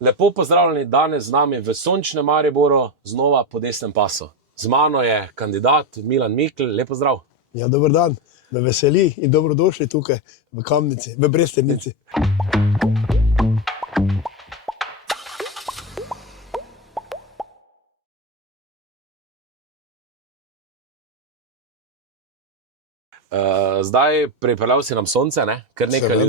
Lepo pozdravljeni danes z nami v sončnem Mariboru, znova po desnem pasu. Z mano je kandidat Milan Mikl, lep pozdrav. Ja, dober dan, me veseli in dobrodošli tukaj v Kamnici, v Brestenici. Zdaj pripeljal si nam sonce, ne? Ker nekaj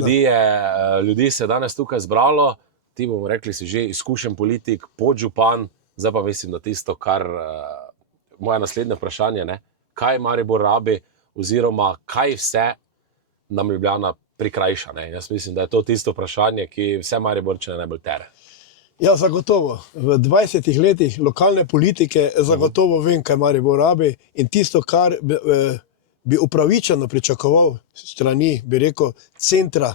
ljudi se je danes tukaj zbralo. Ti bomo rekli, si že izkušen politik, podžupan, zdaj pa mislim, da tisto, kar moje naslednje vprašanje, ne? Kaj Maribor rabi oziroma kaj vse nam Ljubljana prikrajša, ne? Jaz mislim, da je to tisto vprašanje, ki vse Mariborčane najbolj tere. Ja, zagotovo. V 20 letih lokalne politike zagotovo vem, kaj Maribor rabi in tisto, kar bi upravičeno pričakoval strani, bi rekel, centra,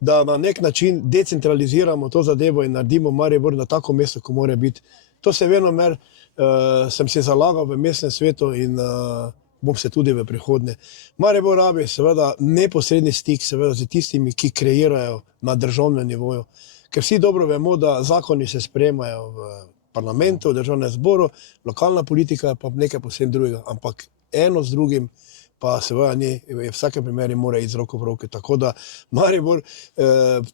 da na nek način decentraliziramo to zadevo in naredimo Maribor na tako mesto, ko mora biti. To se venomer sem se zalagal v mestnem svetu in bom se tudi v prihodnje. Maribor rabi seveda neposredni stik seveda z tistimi, ki kreirajo na državnem nivoju. Ker vsi dobro vemo, da zakoni se sprejemajo v parlamentu, v državnem zboru, lokalna politika je pa nekaj povsem drugega, ampak eno z drugim pa seveda ni, v vsakem primeru mora iti z roko v roke. Tako da Maribor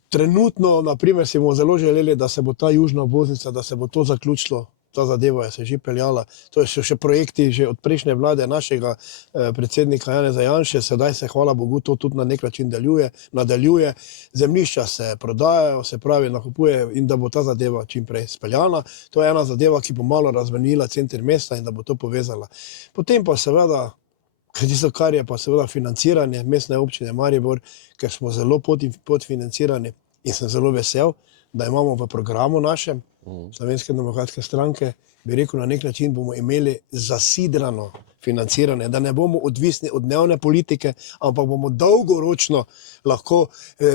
trenutno, naprimer, si bomo zelo želeli, da se bo ta južna obvoznica, da se bo to zaključilo, ta zadeva je se že peljala. To je še projekti že od prejšnje vlade našega predsednika Janeza Janše, sedaj se, hvala Bogu, to tudi na nek način nadaljuje. Zemljišča se prodajajo, se pravi, nakupuje in da bo ta zadeva čim prej speljana. To je ena zadeva, ki bo malo razvenila center mesta in da bo to povezala. Potem pa seveda, tisto, kar je pa seveda financiranje mestne občine Maribor, ker smo zelo podfinancirani in sem zelo vesel, da imamo v programu našem Slovenske demokratske stranke, bi rekel, na nek način bomo imeli zasidrano financiranje, da ne bomo odvisni od dnevne politike, ampak bomo dolgoročno lahko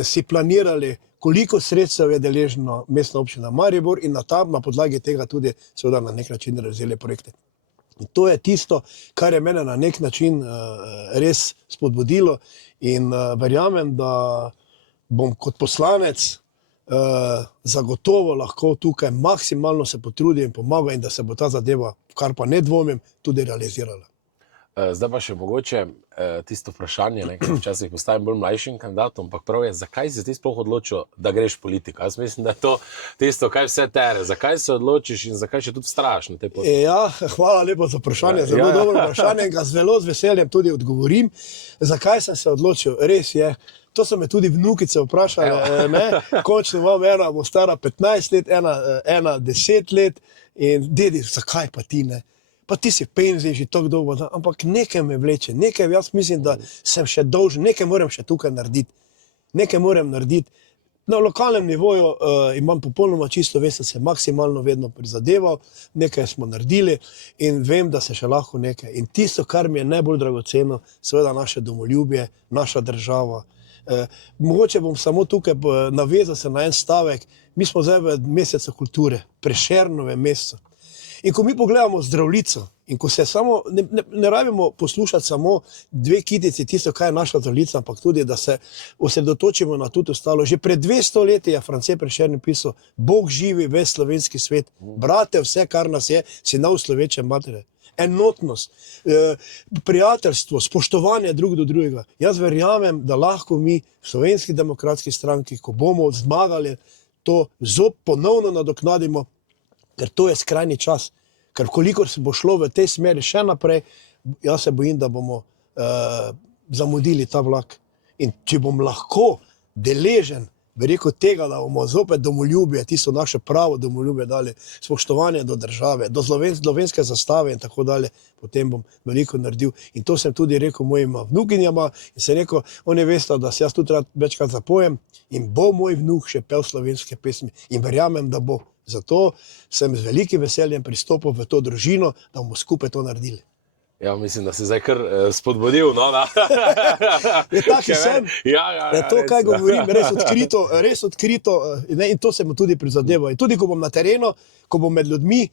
si planirali, koliko sredstev je deležno mestna občina Maribor in na podlagi tega tudi seveda na nek način realizirali projekte. In to je tisto, kar je mene na nek način res spodbudilo in verjamem, da bom kot poslanec zagotovo lahko tukaj maksimalno se potrudil in pomagal in da se bo ta zadeva, kar pa ne dvomim, tudi realizirala. Zdaj pa še mogoče tisto vprašanje, ne, ker včasih postavim bolj mlajšim kandidatom, ampak prav je, zakaj si ti sploh odločil, da greš politika? Jaz mislim, da je to tisto, kaj vse tere. Zakaj se odločiš in zakaj še tudi vztrajaš na tej poti? Ja, hvala lepo za vprašanje, zelo dobro vprašanje in ga zelo z veseljem tudi odgovorim. Zakaj sem se odločil? Res je. To so me tudi vnukice vprašale, ne? Končno imam, ena bo stara 15 let, ena 10 let in dedi, zakaj pa ti ne? Pa ti si v penziji že tako dolgo, ampak nekaj me vleče, nekaj, jaz mislim, da sem še dolžen, nekaj moram še tukaj narediti, nekaj moram narediti. Na lokalnem nivoju imam popolnoma čisto vest, da se maksimalno vedno prizadeval, nekaj smo naredili in vem, da se še lahko nekaj. In tisto, kar mi je najbolj dragoceno, seveda naše domoljubje, naša država. Mogoče bom samo tukaj navezal se na en stavek, mi smo zdaj v mesecu kulture, Prešernove mesecu. In ko mi pogledamo Zdravljico in ko se samo, ne rabimo poslušati samo dve kitici, tisto, kaj je naša Zdravljica, ampak tudi, da se osredotočimo na tudi ostalo. Že pred 200 leti je France Prešern pisal, Bog živi ves slovenski svet, brate, vse, kar nas je, si nav sloveče matere. Enotnost, prijateljstvo, spoštovanje drug do drugega. Jaz verjamem, da lahko mi v Slovenski demokratski stranki, ko bomo zmagali, to ponovno nadoknadimo, ker to je skrajni čas. Ker kolikor se bo šlo v tej smeri še naprej, jaz se bojim, da bomo zamudili ta vlak. In če bom lahko deležen, bi rekel, tega, da bomo zopet domoljubje, tisto naše pravo domoljubje dali, spoštovanje do države, do slovenske zastave in tako dalje, potem bom veliko naredil. In to sem tudi rekel mojima vnukinjama in sem rekel, oni veste, da se jaz tudi rad večkrat zapojem in bo moj vnuk še pel slovenske pesmi in verjamem, da bo. Zato sem z velikim veseljem pristopil v to družino, da bomo skupaj to naredili. Ja, mislim, da si zdaj kar spodbudil, no, da. Je taki sem. Ja, to, kaj govorim, res odkrito, in to se mu tudi prizadeval. In tudi, ko bom na terenu, ko bom med ljudmi,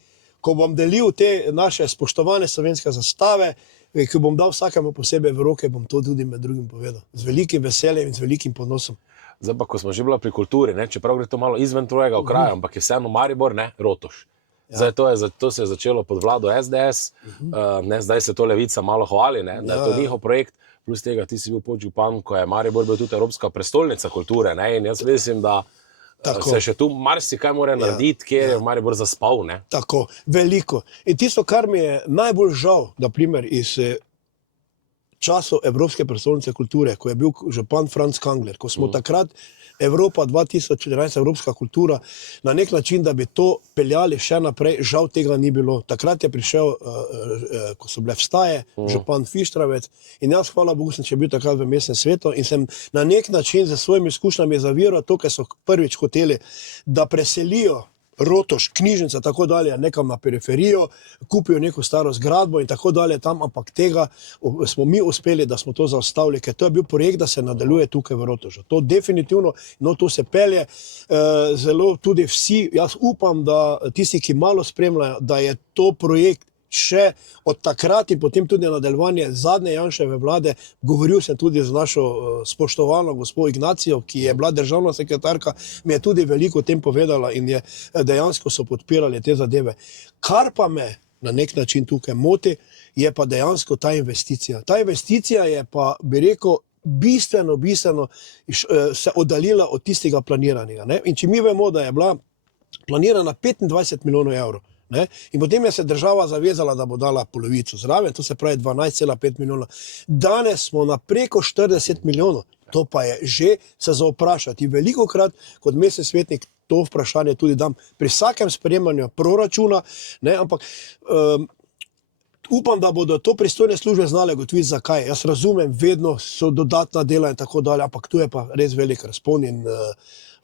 ko bom delil te naše spoštovane slovenske zastave, ko bom dal vsakemu posebej v roke, bom to tudi med drugim povedal. Z velikim veseljem in z velikim ponosom. Zdaj pa, ko smo že bila pri kulturi, ne, čeprav gre to malo izven tvojega okraja, ampak je vseeno Maribor, ne, Rotoš. Zdaj, to se je začelo pod vlado SDS, ne, zdaj se to Levica malo hvali, ne, da je to njihov projekt, plus tega ti si bil podžupan, ko je Maribor bil tudi Evropska prestolnica kulture, ne, in jaz mislim, da se še tu marsikaj mora narediti, kjer je Maribor zaspal, ne. Tako, veliko. In tisto, kar mi je najbolj žal, na primer iz času Evropske prestolnice kulture, ko je bil župan Franc Kangler, ko smo takrat Evropa 2014, Evropska kultura, na nek način, da bi to peljali še naprej, žal tega ni bilo. Takrat je prišel, ko so bile vstaje, župan Fištravec in jaz, hvala Bogu, sem še bil takrat v mestnem svetu in sem na nek način z svojimi izkušnjami zaviral to, ker so prvič hoteli, da preselijo Rotoš, knjižnica, tako dalje, nekam na periferijo, kupijo neko staro zgradbo in tako dalje tam, ampak tega smo mi uspeli, da smo to zaustavili, ker to je bil projekt, da se nadaljuje tukaj v Rotošu. To definitivno, no to se pelje, zelo tudi vsi, jaz upam, da tisti, ki malo spremljajo, da je to projekt še od takrat in potem tudi nadaljevanje zadnje Janševe vlade. Govoril sem tudi z našo spoštovano gospo Ignacijo, ki je bila državna sekretarka, mi je tudi veliko o tem povedala in je dejansko so podpirali te zadeve. Kar pa me na nek način tukaj moti, je pa dejansko ta investicija. Ta investicija je pa, bi rekel, bistveno se oddaljila od tistega planiranega, ne? In če mi vemo, da je bila planirana 25 milijonov evrov, ne? In potem je se država zavezala, da bo dala polovico zraven, to se pravi 12,5 milijona. Danes smo na preko 40 milijonov, to pa je že se za vprašati. Velikokrat kot mestni svetnik to vprašanje tudi dam pri vsakem sprejemanju proračuna, ne? Ampak upam, da bodo to pristojne službe znale ugotoviti, zakaj. Jaz razumem, vedno so dodatna dela in tako dalje, ampak tu je pa res velik razpon in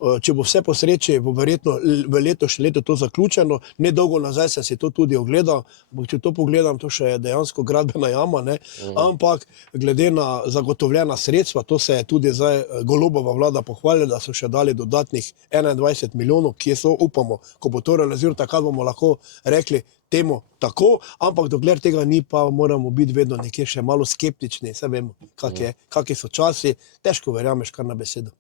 če bo vse po sreči, bo verjetno v letošnjem letu to zaključeno. Nedolgo nazaj sem si to tudi ogledal, če to pogledam, to še je dejansko gradbena jama, ne? Ampak glede na zagotovljena sredstva, to se je tudi zdaj Golobova vlada pohvalila, da so še dali dodatnih 21 milijonov, ki so, upamo, ko bo to realiziral, takrat bomo lahko rekli temu tako, ampak dokler tega ni, pa moramo biti vedno nekje še malo skeptični, saj vemo, kakšni so časi, težko verjameš kar na besedo.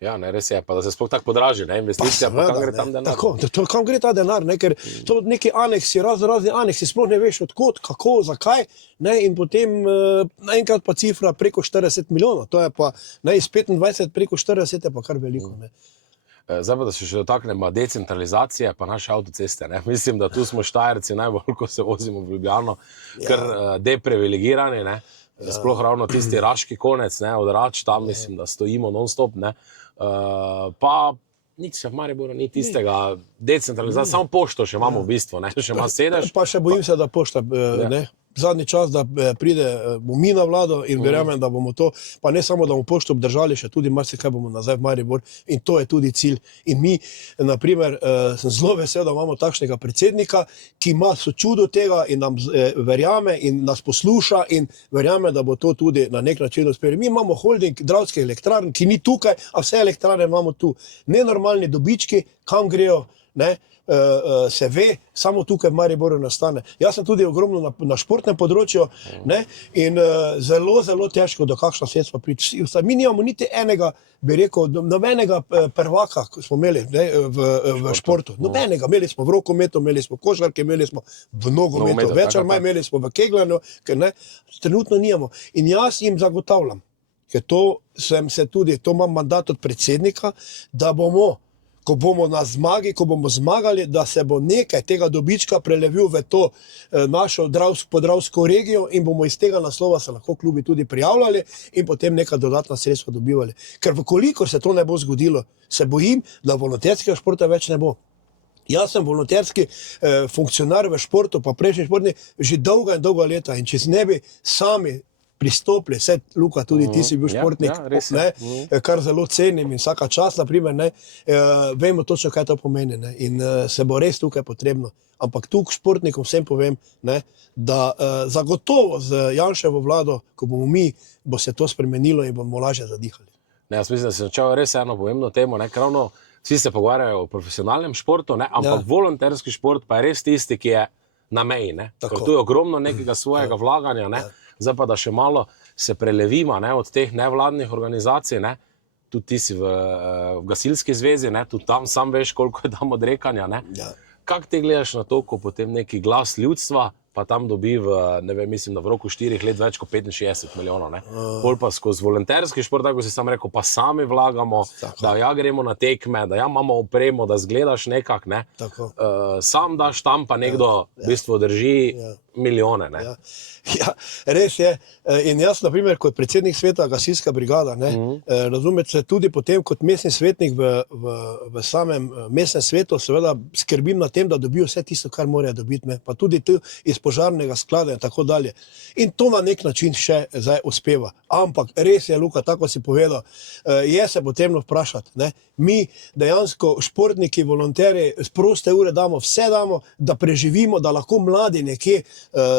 Ja, ne, res je, pa da se sploh tako podraži, ne, investicija, pa kam gre tam denar. Tako, kam gre ta denar, ne, ker to neki aneksi, razni aneksi, sploh ne veš odkot, kako, zakaj, ne, in potem naenkrat pa cifra preko 40 milijonov, to je pa, ne, iz 25 preko 40 je pa kar veliko, ne. Zdaj pa, da se še dotaknemo decentralizacije, pa naše avtoceste, ne, mislim, da tu smo Štajerci najbolj, ko se vozimo v Ljubljano, ker deprivilegirani, ne, sploh ravno tisti raški konec, ne, od Rač, tam mislim, da stojimo non-stop, ne, pa nič še v Mariboru ni tistega decentralizacije, samo pošto še imamo v bistvu, ne, še ima sedež. Pa še bojim se, da pošta, ne, zadnji čas, da pride mi na vlado in verjamem, da bomo to, pa ne samo, da bomo pošto obdržali, še tudi marsikaj bomo nazaj v Maribor in to je tudi cilj. In mi, na primer, sem zelo vesel, da imamo takšnega predsednika, ki ima sočudo tega in nam verjame in nas posluša in verjame, da bo to tudi na nek način uspeli. Mi imamo holding Dravskih elektrarn, ki ni tukaj, a vse elektrarne imamo tu. Nenormalni dobički, kam grejo, ne, se ve, samo tukaj v Mariboru nastane. Jaz sem tudi ogromno na športnem področju, ne, in zelo težko do kakšna sredstva priti. Mi nimamo niti enega, bi rekel, nobenega prvaka, ko smo imeli, ne, v športu. Nobenega. Imeli smo v rokometu, imeli smo v košarki, imeli smo v nogometu, več ali manj imeli smo v kegljanju, ker ne, trenutno nimamo. In jaz jim zagotavljam, ker to imam mandat od predsednika, da bomo, ko bomo na zmagi, ko bomo zmagali, da se bo nekaj tega dobička prelevil v to našo podravsko regijo in bomo iz tega naslova se lahko klubi tudi prijavljali in potem neka dodatna sredstva dobivali. Ker vkolikor se to ne bo zgodilo, se bojim, da volonterskega športa več ne bo. Jaz sem volonterski funkcionar v športu, pa prejšnji športni, že dolga leta in če ne bi sami pristopili, vse, Luka, tudi ti si bil športnik, ne, kar zelo cenim in vsaka čast, naprimer, ne, vemo točno, kaj to pomeni, ne, in se bo res tukaj potrebno. Ampak tukaj športnikom vsem povem, ne, da zagotovo z Janševo vlado, ko bomo mi, bo se to spremenilo in bomo lažje zadihali. Ne, jaz mislim, da se začel res eno pomembno temo, ne, ker ravno vsi se pogovarjajo o profesionalnem športu, ne, ampak volonterski šport pa je res tisti, ki je na meji, ne, ker tu je ogromno nekega svojega vlaganja, ne. Zdaj pa, da še malo se prelevima, ne, od teh nevladnih organizacij, ne, tudi ti si v gasilski zvezi, ne? Tudi tam sam veš, koliko je tam odrekanja. Ne? Ja. Kako ti gledaš na to, ko potem neki glas ljudstva, pa tam dobi mislim, da v roku 4 let več kot 65 milijonov. Pol pa skozi volonterski šport, tako si sam rekel, pa sami vlagamo, da ja gremo na tekme, da ja imamo opremo, da zgledaš nekak, ne? Sam daš tam, pa nekdo v bistvu drži milijone. Ne? Ja, res je. In jaz, na primer, kot predsednik sveta gasilska brigada, razumete, tudi potem kot mestni svetnik v samem mestnem svetu, seveda skrbim na tem, da dobijo vse tisto, kar morajo dobiti, pa tudi iz požarnega sklada in tako dalje. In to na nek način še zdaj uspeva. Ampak res je, Luka, tako si povedal, je se potrebno vprašati. Ne? Mi dejansko športniki, volonteri, z proste ure damo, vse damo, da preživimo, da lahko mladi nekje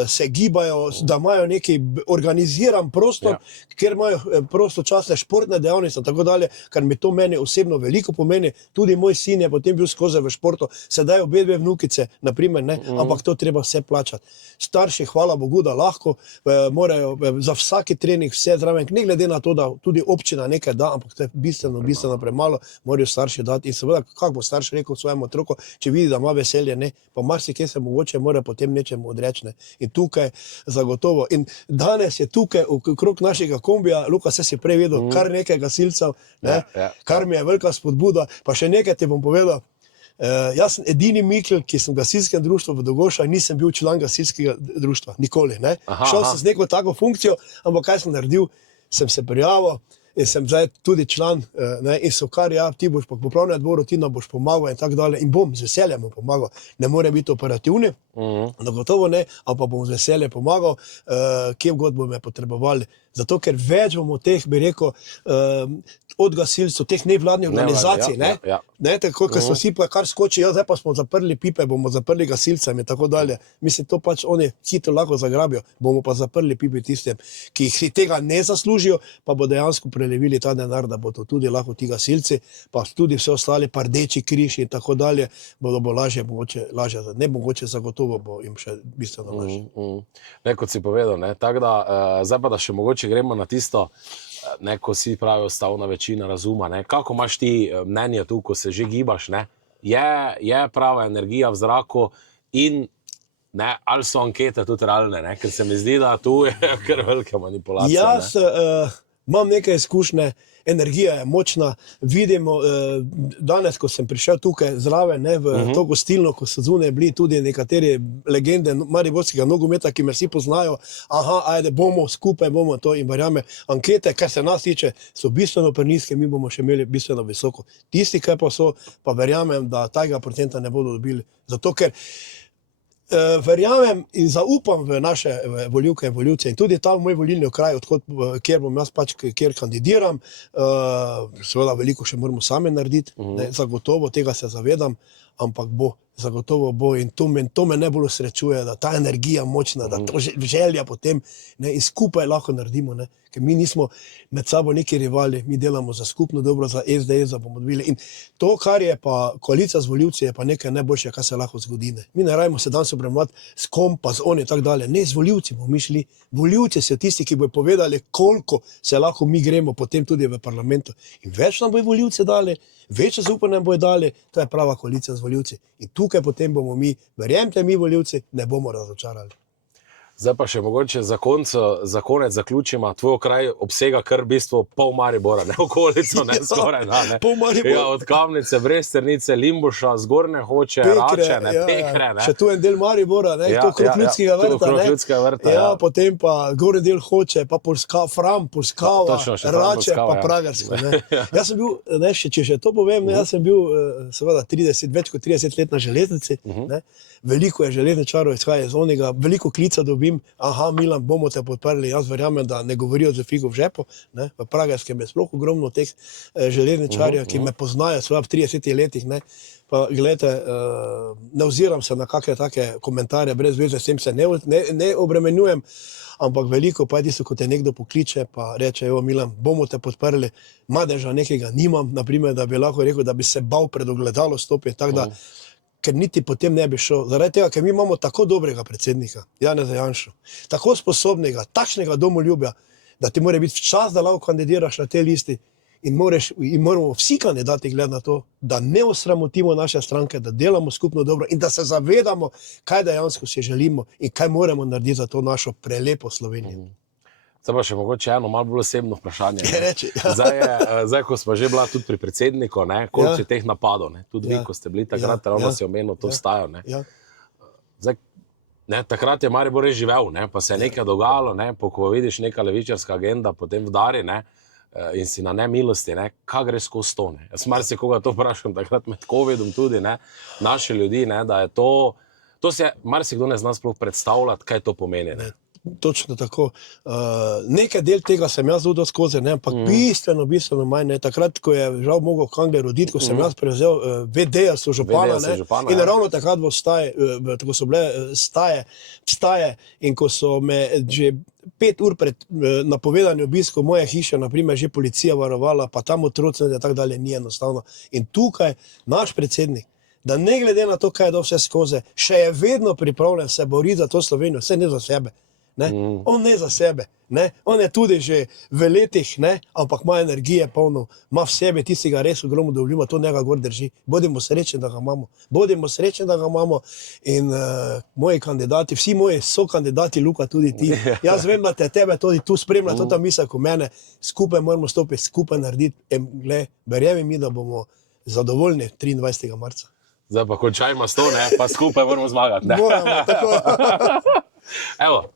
se gibajo, da imajo neki organiziran prostor, kjer imajo prostočasne športne dejavnosti in tako dalje, kar mi to meni osebno veliko pomeni. Tudi moj sin je potem bil skozi v športu, sedaj obe dve vnukice, na primer, ne, ampak to treba vse plačati. Starši, hvala Bogu, da lahko morajo za vsaki trening vse zraven, ne glede na to, da tudi občina nekaj da, ampak to je bistveno premalo, morajo starši dati. In seveda, kako bo starš rekel svojemu otroku, če vidi, da ima veselje, ne, pa marsikje se mogoče mora potem nečemu odreči. Ne. In tukaj zagotovo. In danes je tukaj okrog našega kombija, Luka, se si prej vedel, kar nekaj gasilcev, ne, kar mi je velika spodbuda. Pa še nekaj ti bom povedal. Jaz sem edini Mikl, ki sem v gasilskem društvu v Dogoša, nisem bil član gasilskega društva, nikoli. Ne. Šel sem z neko tako funkcijo, ampak kaj sem naredil, sem se prijavil in sem zdaj tudi član, ne, in so kar, ja, ti boš pa v popravnem odboru, ti nam boš pomagal in tako dalje. In bom z veseljem pomagal. Ne more biti operativni, gotovo ne, ampak bom z veseljem pomagal, kje god bomo potrebovali. Zato, ker več bomo teh, bi rekel, od gasilcev, teh nevladnih organizacij, ne, tako, ker so vsi pa kar skoči, ja, zdaj pa smo zaprli pipe, bomo zaprli gasilcem in tako dalje. Mislim, to pač oni hitro lahko zagrabijo, bomo pa zaprli pipe tistem, ki si tega ne zaslužijo, pa bo dejansko prelevili ta denar, da bodo tudi lahko ti gasilci, pa tudi vse ostali, pa Rdeči križ in tako dalje, bo lažje, ne mogoče, zagotovo bo jim še bistveno lažje. Ne, kot si povedal, ne, tako da, zdaj pa da še mogoče gremo na tisto, ne, ko si pravi ustavna večina razuma, ne. Kako imaš ti mnenje tu, ko se že gibaš, ne? Je prava energija v zraku in ne, ali so ankete tudi realne, ne? Ker se mi zdi, da tu je kar velika manipulacija. Jaz imam nekaj izkušnje, energija je močna, vidimo, danes, ko sem prišel tukaj zraven, ne, v to gostilno, ko so zunaj bili tudi nekateri legende mariborskega nogometa, ki me vsi poznajo, ajde, bomo skupaj, bomo to in verjame. Ankete, kar se nas tiče, so bistveno prenizke, mi bomo še imeli bistveno visoko. Tisti, kaj pa so, pa verjamem, da tega procenta ne bodo dobili. Zato, ker verjamem in zaupam v naše volivke in volivce in tudi ta moj volilni okraj, kjer bom jaz pač, kjer kandidiram, seveda veliko še moramo sami narediti, zagotovo, tega se zavedam, ampak zagotovo bo in to me najbolj srečuje, da ta energija močna, da to želja potem, ne, in skupaj lahko naredimo, ne, ker mi nismo med sabo neki rivali, mi delamo za skupno dobro, za SDS, da bomo dobili. In to, kar je pa koalicija z volivci, je pa nekaj najboljše, kar se lahko zgodi. Ne. Mi ne rabimo se danes obremenjevati s kom, pa z on in tako dalje. Ne, z volivci bomo šli. Volivci so tisti, ki bodo povedali, koliko se lahko mi gremo potem tudi v parlamentu. In več nam bojo volivci dali, večje zaupanje nam bojo dali, to je prava koalicija z volivci. In tukaj potem bomo mi, verjemite mi volivci, ne bomo razočarali. Zdaj pa še mogoče za konec zaključimo. Tvoj kraj obsega kar v bistvu pol Maribora, ne okolico, ne skoraj. Ne. Pol Maribora. Ja, od Kamnice, Bresternice, Limbuša, Zgornje Hoče, Rače, Pekre. Ne. Še tu en del Maribora, ne, to okrog Ljudskega vrta. Ja, potem pa gornji del Hoče, pa Fram, Polskava, Rače, pa Pragersko. Ne. Jaz sem bil, ne, če še to povem, ne, jaz sem bil seveda več kot 30 let na železnici. Ne. Veliko je železničarov izhaja iz onega, veliko klica dobim, Milan, bomo te podprli, jaz verjamem, da ne govorijo za figo v žepu, ne, v Pragerskem je sploh ogromno teh železničarjev, ki me poznajo svoja v 30 letih, ne, pa gledajte, ne oziram se na kakšne take komentarje, brez veze, s tem se ne obremenjujem, ampak veliko pa je tisto, ko te nekdo pokliče, pa reče, Milan, bomo te podprli, madeža nekega nimam, naprimer, da bi lahko rekel, da bi se bal pred ogledalo stopiti, tako da ker niti potem ne bi šel. Zaradi tega, ker mi imamo tako dobrega predsednika, Janeza Janšo, tako sposobnega, takšnega domoljubja, da ti mora biti čas, da lahko kandidiraš na tej listi in moramo vsi kandidati gledati na to, da ne osramotimo naše stranke, da delamo skupno dobro in da se zavedamo, kaj dejansko si želimo in kaj moramo narediti za to našo prelepo Slovenijo. Zdaj pa še mogoče eno malo bolj osebno vprašanje. Ja. Zdaj, ko smo že bila tudi pri predsedniku, koliko je teh napadov, tudi vi, ko ste bili takrat, ravno si omenil, to vstajo. Zdaj, takrat je Maribor res živel, pa se je nekaj dogajalo, ko vidiš neka levičarska agenda, potem vdari, in si na nemilosti, kaj gre skozi to. Jaz marsikoga to vprašam, takrat med covidom tudi, naši ljudi, da je to se marsikdo ne zna sploh predstavljati, kaj to pomeni. Točno tako. Nekaj del tega sem jaz tudi skozi, ampak bistveno manj. Takrat, ko je žal mogel Kangler roditi, ko sem jaz prevzel VD-ja župana, in ravno takrat ko so bile staje in ko so me že 5 ur pred napovedanjem obisku moje hiše, naprimer, že policija varovala, pa tam otroci in tako dalje, ni enostavno. In tukaj naš predsednik, da ne glede na to, kaj je do vse skozi, še je vedno pripravljen se boriti za to Slovenijo, vse ne za sebe. On ne za sebe, on je tudi že v letih, ampak ima energije polno, ima v sebi tistega res ogromno dovoljima, to njega gor drži. Bodimo srečni, da ga imamo in moji kandidati, vsi moji so kandidati, Luka, tudi ti. Jaz vem, da tebe tudi tu spremlja, to ta misel, ko mene, skupaj moramo stopiti, skupaj narediti, verjemi mi, da bomo zadovoljni 23. marca. Zdaj pa končajmo s to, pa skupaj moramo zmagati. Moramo, tako. Evo,